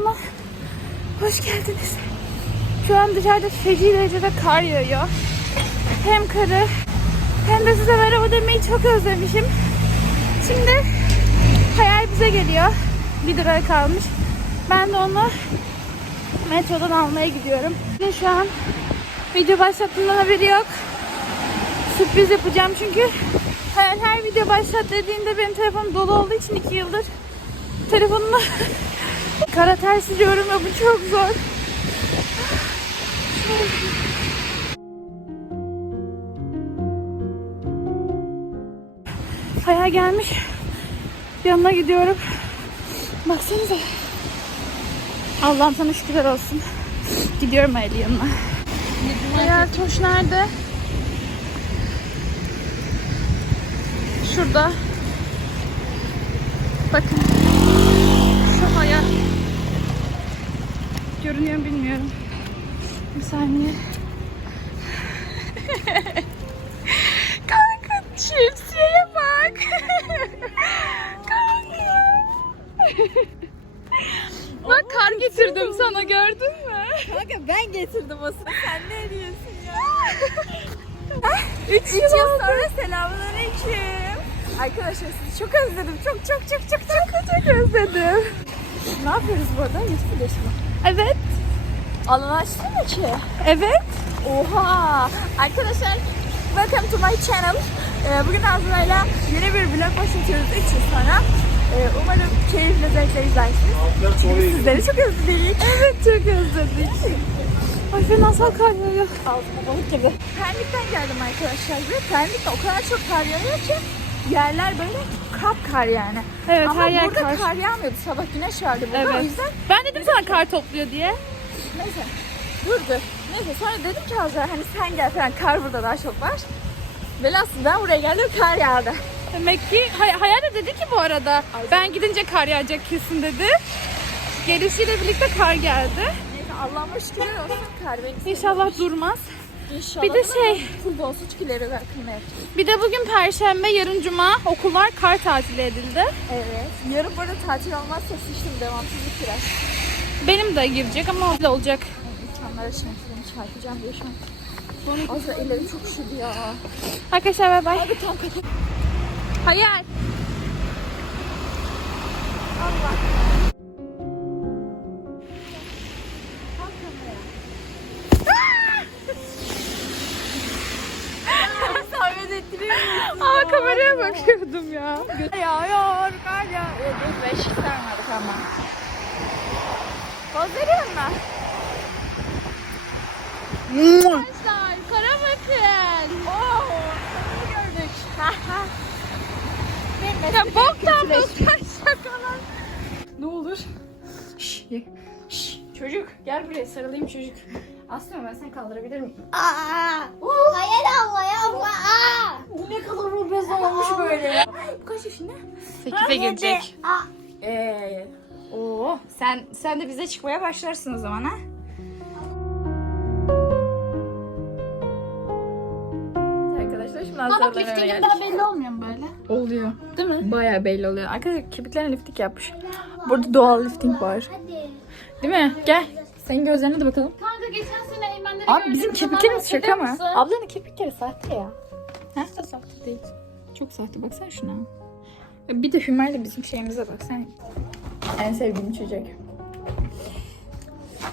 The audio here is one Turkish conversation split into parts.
kanalına hoş geldiniz. Şu an dışarıda feci derecede kar yağıyor. Hem karı hem de size merhaba demeyi çok özlemişim. Şimdi hayal bize geliyor. 1 lira kalmış. Ben de onu metrodan almaya gidiyorum. Ve şu an video başlattığımdan haberi yok. Sürpriz yapacağım çünkü hayal her video başlat dediğinde benim telefonum dolu olduğu için 2 yıldır telefonumla kara ters siliyorum ve bu çok zor. Hayal gelmiş. Yanına gidiyorum. Baksanıza. Allah'ım sana şükürler olsun. Gidiyorum Hayal'in yanına. Hayal Toş nerede? Şurada. Bakın. Şu hayal. Görünüyor bilmiyorum. Bir saniye. Kanka şemsiyeye bak. Kanka. Bak kar getirdim sana gördün mü? Kanka ben getirdim aslında. Sen ne diyorsun ya? Üç Üç yıl sonra selamünaleyküm. Arkadaşlar sizi çok özledim. Çok çok çok çok çok çok özledim. Ne yapıyoruz burada? YouTube mu? Evet. Alan açtın mı ki? Evet. Oha! Arkadaşlar welcome to my channel. Ee, bugün Azra'yla yeni bir vlog başlatıyoruz 3 yıl sonra. Ee, umarım keyifle zevkle izlersiniz. Çünkü sizleri çok özledik. Evet çok özledik. Ay fenasal kar yağıyor. Ağzıma balık gibi. Pendik'ten geldim arkadaşlar. Ve Pendik'te o kadar çok kar yağıyor ki yerler böyle kapkar yani. Evet Ama her yer burada kar. kar. yağmıyordu. Sabah güneş vardı burada. O Evet. yüzden Ben dedim sana kar topluyor diye. neyse durdu. Neyse sonra dedim ki Azra hani sen gel falan kar burada daha çok var. Velhasıl ben buraya geldim kar yağdı. Demek ki hay- Hayal de dedi ki bu arada ben gidince kar yağacak kesin dedi. Gelişiyle birlikte kar geldi. Neyse Allah'ıma şükürler olsun kar beni İnşallah durmaz. İnşallah. Bir de şey- Full olsun çünkü ileri bakımı Bir de bugün perşembe, yarın cuma okullar kar tatili edildi. Evet. Yarın burada tatil olmazsa sıçtım devamsızlık biraz. Benim de girecek ama öyle olacak. İnsanlara şanslarını çarpacağım diye şu an. Azra ellerim çok üşüdü ya. Arkadaşlar bay bay. Abi tam kapat. Hayal. Zahmet kameraya bakıyordum ya. Yağıyor kar yağıyor. Biz beş sarmadık ama. Poz veriyor mu? Arkadaşlar kara bakın. Oo, sonunu gördük. Ya boktan boktan şakalar. Ne olur? Şş. Şş, çocuk gel buraya sarılayım çocuk. Aslında ben seni kaldırabilir miyim? Aa! Hayal abla yapma. Aa! Bu ne kadar obez olmuş böyle ya. Bu kaç yaşında? 8'e girecek. Aa! Eee. Oo, sen sen de bize çıkmaya başlarsın o zaman ha? Arkadaşlar şimdi geldik. daha belli olmuyor mu böyle? Oluyor. Değil mi? Bayağı belli oluyor. Arkadaşlar kirpiklerine lifting yapmış. Burada doğal lifting var. Hadi. Değil mi? Gel. Senin gözlerine de bakalım. Kanka geçen sene Eymenleri Abi bizim kirpiklerimiz şaka mı? Ablanın kirpikleri sahte ya. Ha? Sahte değil. Çok sahte. Baksana şuna. Bir de Hümer'le bizim şeyimize bak. Sen en sevdiğim içecek.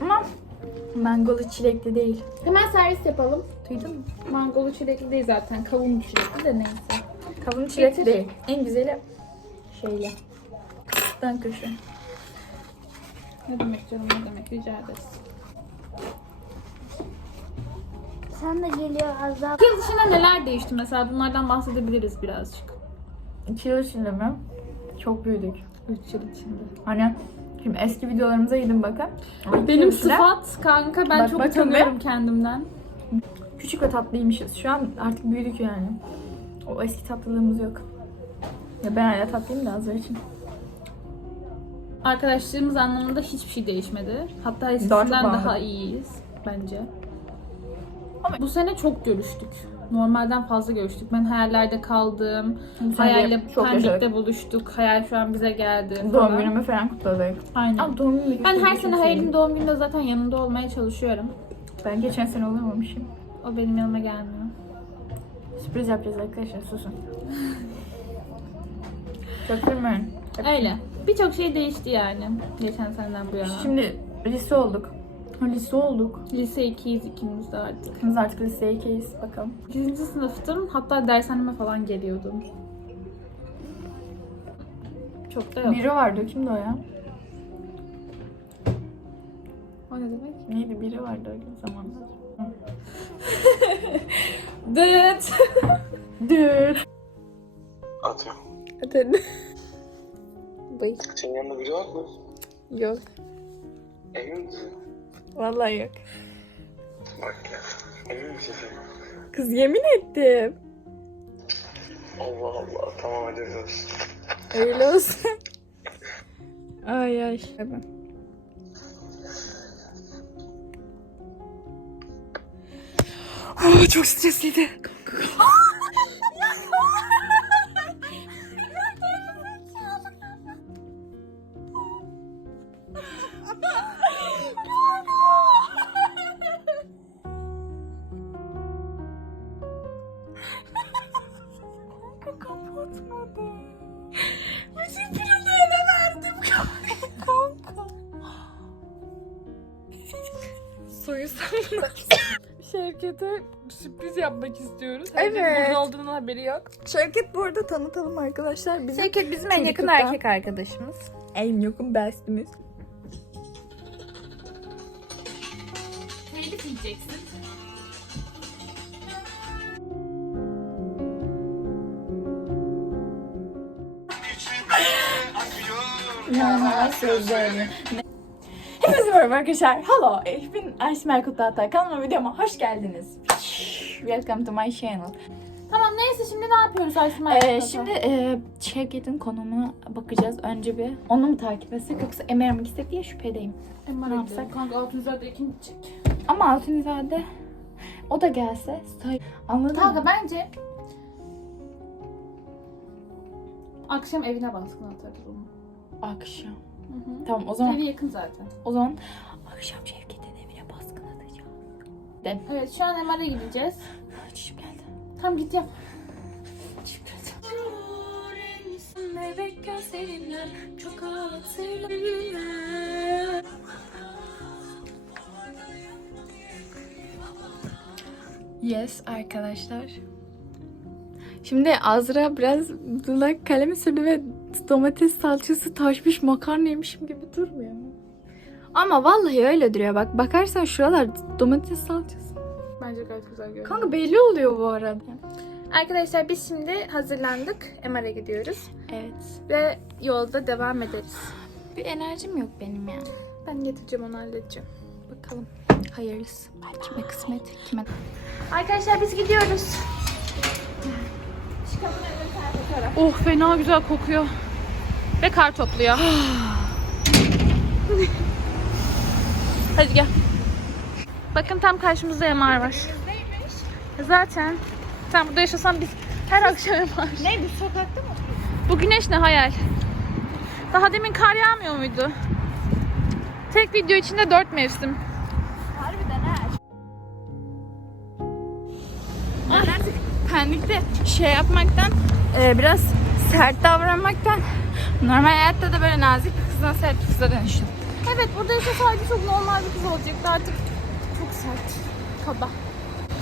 Ama mangolu çilekli değil. Hemen servis yapalım. Duydun mu? Mangolu çilekli değil zaten. Kavun çilekli de neyse. Kavun çilekli değil. En güzeli şeyle. Dan köşe. Ne demek canım ne demek rica ederiz. Sen de geliyor Azra. İki yıl içinde neler değişti mesela bunlardan bahsedebiliriz birazcık. İki yıl içinde mi? Çok büyüdük. 3 yıl içinde. Hani şimdi eski videolarımıza gidin bakın. İki Benim yıl içinde sıfat kanka ben Bak, çok bakın utanıyorum kendimden. Küçük ve tatlıymışız. Şu an artık büyüdük yani. O eski tatlılığımız yok. Ya ben hala tatlıyım da Azra için. Arkadaşlığımız anlamında hiçbir şey değişmedi. Hatta eskisinden daha, bağlı. iyiyiz bence. Ama bu sene çok görüştük. Normalden fazla görüştük. Ben hayallerde kaldım. Sen Hayalle çok Pendik'te yaşadık. buluştuk. Hayal şu an bize geldi. Doğum falan. günümü falan kutladık. Aynen. Ama doğum günü ben her sene hayalin doğum gününde zaten yanında olmaya çalışıyorum. Ben geçen sene olamamışım. O benim yanıma gelmiyor. Sürpriz yapacağız arkadaşlar susun. Çok bilmiyorum. Öyle. Birçok şey değişti yani geçen seneden bu yana. Şimdi lise olduk. Lise olduk. Lise 2'yiz ikimiz de artık. Biz artık liseye ikiyiz bakalım. 8. sınıftım. Hatta dershaneme falan geliyordum. Çok da yok. Biri vardı. Kimdi o ya? O ne demek? Neydi? Biri vardı öyle zamanlar. Dıt. Düt. Atıyorum. Hadi. Bıy. Senin yanında biri var mı? Yok. Emin misin? Vallahi yok. Bak ya. Emin misin? Kız yemin ettim. Allah Allah. Tamam hadi gidiyoruz. Öyle olsun. ay ay. Oh, çok stresliydi. Kapatmadı. Bütün planlarına verdim kanka. Soyusam Şevket'e sürpriz yapmak istiyoruz. Evet. Herkesin burada olduğunun haberi yok. Şevket bu arada tanıtalım arkadaşlar. Bizim Şevket bizim en yakın Çocukluktan. erkek arkadaşımız. en yakın bestimiz. Telif yiyeceksin. Hepinize merhaba arkadaşlar. Hello. Ich bin Aysmer Kutluatay. Kanalıma videoma hoş geldiniz. Welcome to my channel. Tamam neyse şimdi ne yapıyoruz Aysma? Ee, şimdi e, Şevket'in konumuna bakacağız. Önce bir onu mu takip etsek yoksa Emer'e mi gitsek diye şüphedeyim. MR ne yapsak? yapsak? Kanka Altunizade ikinci çek. Ama Altunizade o da gelse say- anladın Kanka mı? bence akşam evine baskın atarız onu. Akşam. Hı hı. Tamam o zaman Evi yakın zaten. o zaman akşam Şevket'in evine baskın atacağım. Evet şu an MR'e gideceğiz. Çişim geldi. Tamam git yap. Teşekkür ederim. Yes arkadaşlar. Şimdi Azra biraz dudak kalemi sürdü ve domates salçası taşmış makarna yemişim gibi durmuyor mu? Ama vallahi öyle duruyor. Bak bakarsan şuralar domates salçası. Bence gayet güzel görünüyor. Kanka belli oluyor bu arada. Arkadaşlar biz şimdi hazırlandık. MR'e gidiyoruz. Evet. Ve yolda devam ederiz. Bir enerjim yok benim yani. Ben getireceğim onu halledeceğim. Bakalım. Hayırlısı. Kime kısmet, kime... Arkadaşlar biz gidiyoruz. Oh fena güzel kokuyor. Ve kar topluyor. Hadi gel. Bakın tam karşımızda MR var. Zaten sen burada yaşasan biz her akşam MR. Neydi sokakta mı? Bu güneş ne hayal. Daha demin kar yağmıyor muydu? Tek video içinde dört mevsim. Pendik'te şey yapmaktan, e, biraz sert davranmaktan normal hayatta da böyle nazik bir kızdan sert bir kıza dönüştüm. Evet burada yaşasaydı çok normal bir kız olacaktı artık. Çok sert. Kaba.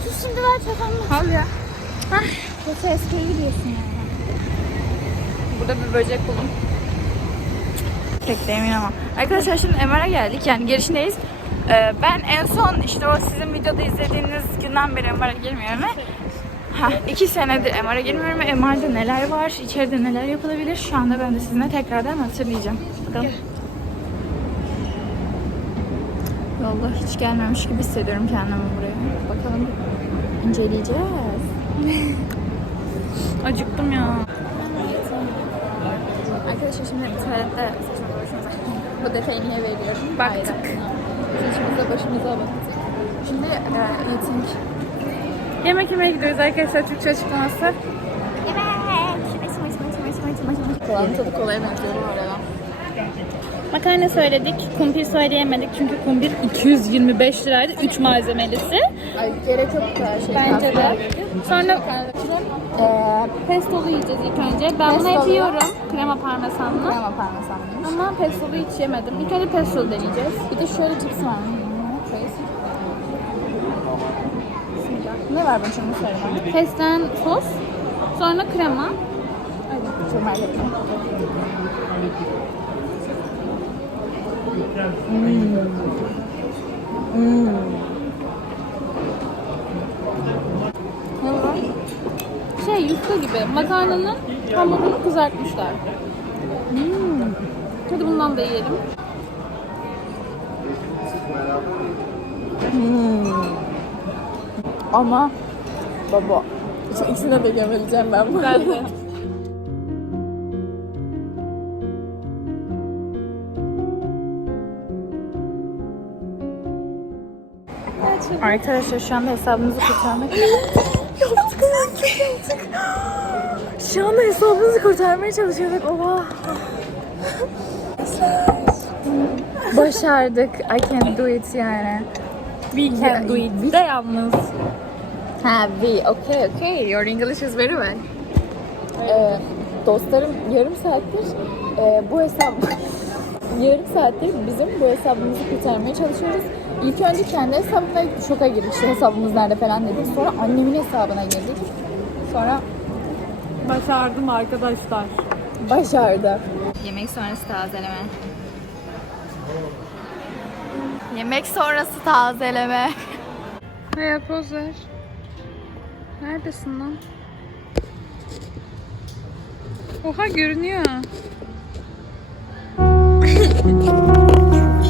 Siz şimdi ver çatalını. Al ya. Hah, kötü eskiye gidiyorsun yani. Burada bir böcek buldum. Pek de emin ama. Arkadaşlar şimdi MR'a geldik yani girişindeyiz. Ee, ben en son işte o sizin videoda izlediğiniz günden beri MR'a girmiyorum ve ha, iki senedir MR'a girmiyorum ve MR'da neler var, içeride neler yapılabilir şu anda ben de sizinle tekrardan hatırlayacağım. Bakalım. Yolda hiç gelmemiş gibi hissediyorum kendimi buraya. Bakalım inceleyeceğiz. Acıktım ya. Arkadaşlar şimdi tuvalette bu detayı niye veriyorum? Baktık. Saçımıza başımıza baktık. Şimdi e, eating Yemek yemeye gidiyoruz arkadaşlar Türkçe açıklaması. Evet. Kolanın tadı kolaya benziyor bu arada. Makarna söyledik. Kumpir söyleyemedik çünkü kumpir 225 liraydı. 3 malzemelisi. Ay yok bu kadar şey. Bence de. Sonra eee pestolu yiyeceğiz ilk önce. Ben bunu hep Pestolu. yiyorum. Krema parmesanlı. Krema parmesanlıymış. Ama pestolu hiç yemedim. İlk önce pestolu deneyeceğiz. Bir de şöyle cips var. Ben şimdi söyle. Pesten sos. Sonra krema. Çok merak ettim. Ne var? Şey yufka gibi. Makarnanın hamurunu kızartmışlar. Hmm. Hadi bundan da yiyelim. Ama baba şu ikisine de gömeleyeceğim ben bunu. Ben de. Arkadaşlar şu anda hesabımızı kurtarmak yaptık yaptık yaptık. Şu anda hesabımızı kurtarmaya çalışıyorduk. Oha. başardık. I can do it yani. We can do it. De yalnız. Ha, we. Okay, okay. Your English is very well. Ee, dostlarım yarım saattir e, bu hesap yarım saattir bizim bu hesabımızı kurtarmaya çalışıyoruz. İlk önce kendi hesabımda şoka girdik. Şu hesabımız nerede falan dedik. Sonra annemin hesabına girdik. Sonra Başardım arkadaşlar. başardı. Yemek sonrası tazeleme. Yemek sonrası tazeleme. Hayal poz ver. Neredesin lan? Oha görünüyor. Çok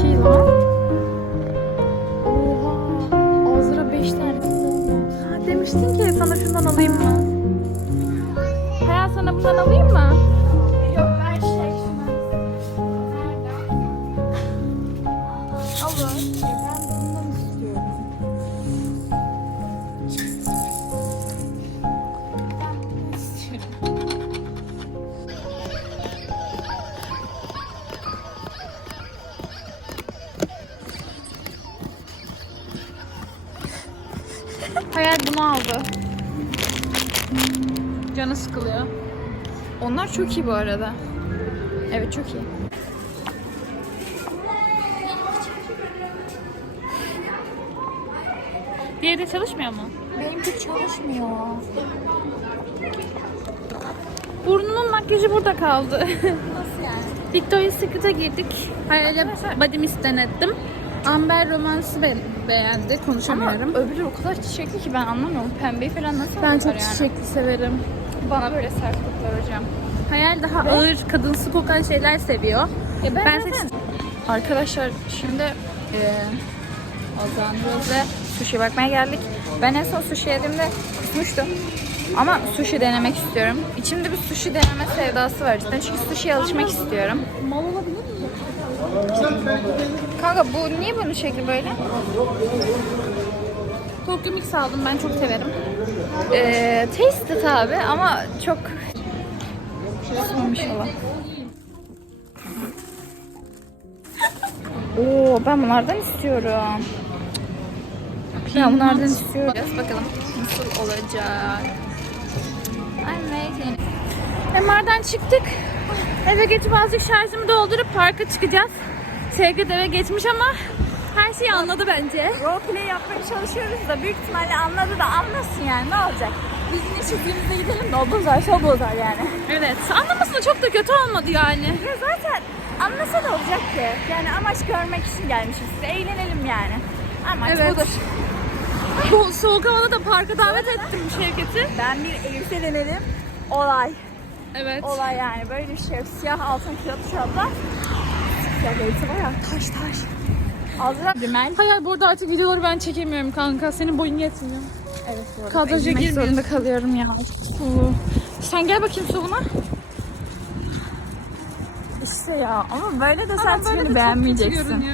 iyi lan. Oha. Ağzına 5 tane Ha, demiştin ki sana şundan alayım mı? Hayal sana bundan alayım mı? Onlar çok iyi bu arada. Evet çok iyi. Diğeri de çalışmıyor mu? Benimki çalışmıyor. Burnunun makyajı burada kaldı. Nasıl yani? Victoria's Secret'a girdik. Hayal'e body mist denettim. Amber romansı be beğendi. Konuşamıyorum. Ama öbürü o kadar çiçekli ki ben anlamıyorum. Pembeyi falan nasıl ben çok yani? çiçekli severim. Bana böyle sert koklar hocam. Hayal daha ağır, kadınsı kokan şeyler seviyor. E ben, Ben zaten- Arkadaşlar şimdi e, Ozan sushi bakmaya geldik. Ben en son sushi yediğimde kusmuştum. Ama sushi denemek istiyorum. İçimde bir sushi deneme sevdası var cidden. Çünkü sushi'ye alışmak istiyorum. Mal olabilir mi? Kanka bu niye bunun şekli böyle? Tokyo Mix aldım ben çok severim. Ee, tasted abi ama çok Olan. Oo ben bunlardan istiyorum. Ben bunlardan istiyorum. Bakalım nasıl olacak. Amazing. MR'dan çıktık. Eve geçip azıcık şarjımı doldurup parka çıkacağız. Sevgi de eve geçmiş ama her şeyi anladı bence. Roleplay yapmaya çalışıyoruz da büyük ihtimalle anladı da anlasın yani ne olacak? Biz yine çiftliğimize gidelim de o bozarsa o bozar yani. Evet. Anlaması da çok da kötü olmadı yani. Ya zaten anlasa da olacak ki. Yani amaç görmek için gelmişiz. Eğlenelim yani. Amaç Evet. budur. Bu soğuk havada da parka davet ettim Şevket'i. Ben bir elbise denedim. Olay. Evet. Olay yani. Böyle bir şey yok. Siyah altın kilotlu çanta. Siyah elbise var ya. Taş taş. Ağzına rimel. Hayal burada artık videoları ben çekemiyorum kanka. Senin boyun yetmiyor. Evet bu arada. Kadraja zorunda kalıyorum ya. Sen gel bakayım soluma. İşte ya. Ama böyle de Ama sen böyle de beni çok beğenmeyeceksin.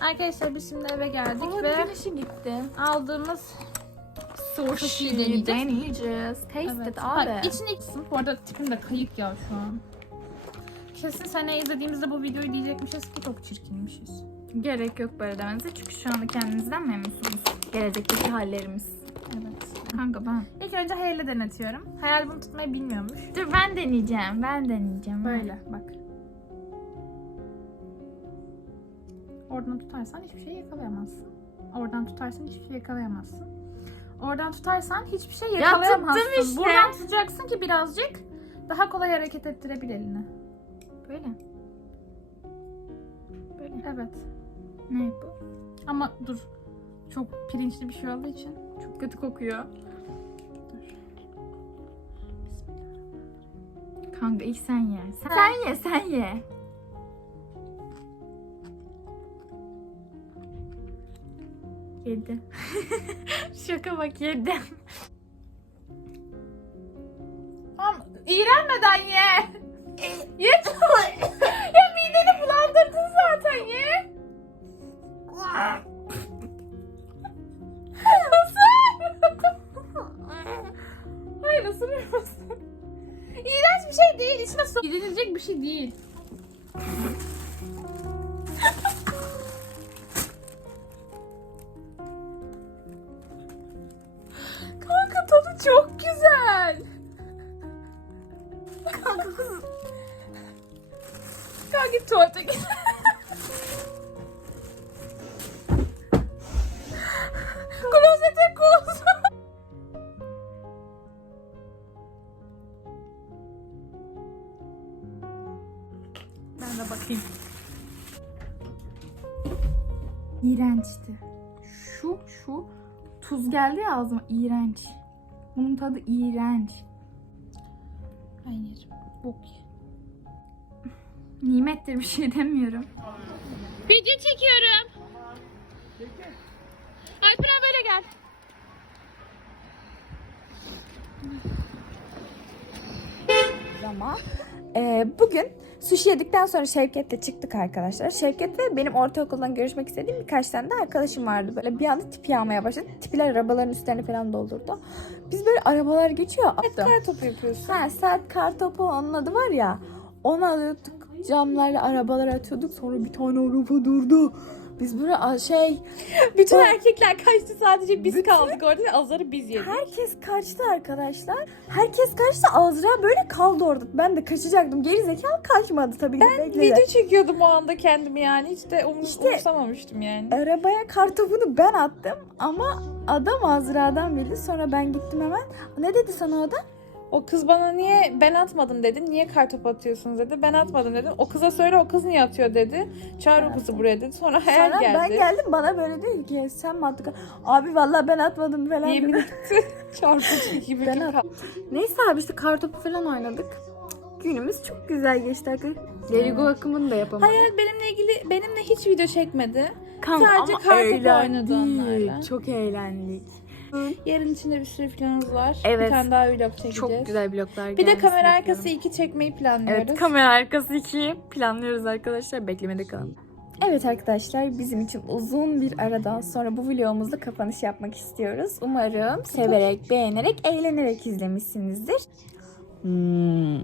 Arkadaşlar biz şimdi eve geldik Hava ve güneşi gitti. aldığımız Sushi deneyeceğiz. Taste Evet. it Bak, abi. içine içsin. Bu arada tipim de kayık ya şu an. Kesin sene izlediğimizde bu videoyu diyecekmişiz ki çok çirkinmişiz. Gerek yok böyle demenize çünkü şu anda kendinizden memnunsunuz. Gelecekteki hallerimiz. Evet. Kanka ben. İlk önce hayal'e denetiyorum. Hayal bunu tutmayı bilmiyormuş. Dur ben deneyeceğim. Ben deneyeceğim. Böyle bak. Oradan tutarsan hiçbir şey yakalayamazsın. Oradan tutarsan hiçbir şey yakalayamazsın. Oradan tutarsan hiçbir şey tuttum yakalayamazsın. işte. Buradan tutacaksın ki birazcık daha kolay hareket ettirebil elini. Böyle. Böyle. Evet. Ne bu? Ama dur. Çok pirinçli bir şey olduğu için çok kötü kokuyor. Kanka ilk sen ye. Sen, sen ye sen ye. Yedi. Şaka bak yedim. Tamam, iğrenmeden ye. Ye. ya mideni bulandırdın zaten ye. Hayır ısırıyorsun. İğrenç bir şey değil. İçine su. Yedirilecek bir şey değil. Kanka kız. Kanka git tuvalete git. Klozete kus. Ben de bakayım. İğrençti. Şu şu tuz geldi ya ağzıma. İğrenç. Bunun tadı iğrenç. Ben yerim. Bok ye. Nimettir bir şey demiyorum. Video çekiyorum. Alperen böyle gel. ama e, bugün sushi yedikten sonra Şevket'le çıktık arkadaşlar. Şevket ve benim ortaokuldan görüşmek istediğim birkaç tane de arkadaşım vardı. Böyle bir anda tip yağmaya başladı. Tipler arabaların üstlerini falan doldurdu. Biz böyle arabalar geçiyor. Attım. Kar topu yapıyorsun. Ha saat kar topu onun adı var ya. Onu alıyorduk camlarla arabalara atıyorduk. Sonra bir tane araba durdu. Biz böyle şey Bütün erkekler kaçtı sadece biz kaldık orada ve azarı biz yedik. Herkes kaçtı arkadaşlar. Herkes kaçtı. Azra böyle kaldı orada. Ben de kaçacaktım. Geri zekalı kaçmadı tabii ki. bekledi. Video çekiyordum o anda kendimi yani. Hiç de umur, İşte- umursamamıştım yani. Arabaya kartopunu ben attım ama adam Azra'dan bildi. Sonra ben gittim hemen. Ne dedi sana o da? O kız bana niye ben atmadım dedim. Niye kartop atıyorsunuz dedi. Ben atmadım dedim. O kıza söyle o kız niye atıyor dedi. Çağır o kızı buraya dedi. Sonra hayal Sonra geldi. ben geldim bana böyle değil ki sen mi attın? Abi vallahi ben atmadım falan. Yemin dedi. etti. Çarpıcı gibi Ben at-. Neyse abi işte kartopu falan oynadık. Günümüz çok güzel geçti arkadaşlar. Lerigo akımını da yapamadık. Hayal benimle ilgili benimle hiç video çekmedi. Kanka, sadece ama oynadı onlarla. Çok eğlendik. Yarın içinde bir sürü planımız var. Evet. Bir tane daha vlog çekeceğiz. Çok güzel bloklar Bir de kamera arkası iki çekmeyi planlıyoruz. Evet kamera arkası 2 planlıyoruz arkadaşlar. Beklemede kalın. Evet arkadaşlar bizim için uzun bir aradan sonra bu vlogumuzda kapanış yapmak istiyoruz. Umarım severek, beğenerek, eğlenerek izlemişsinizdir. Hmm.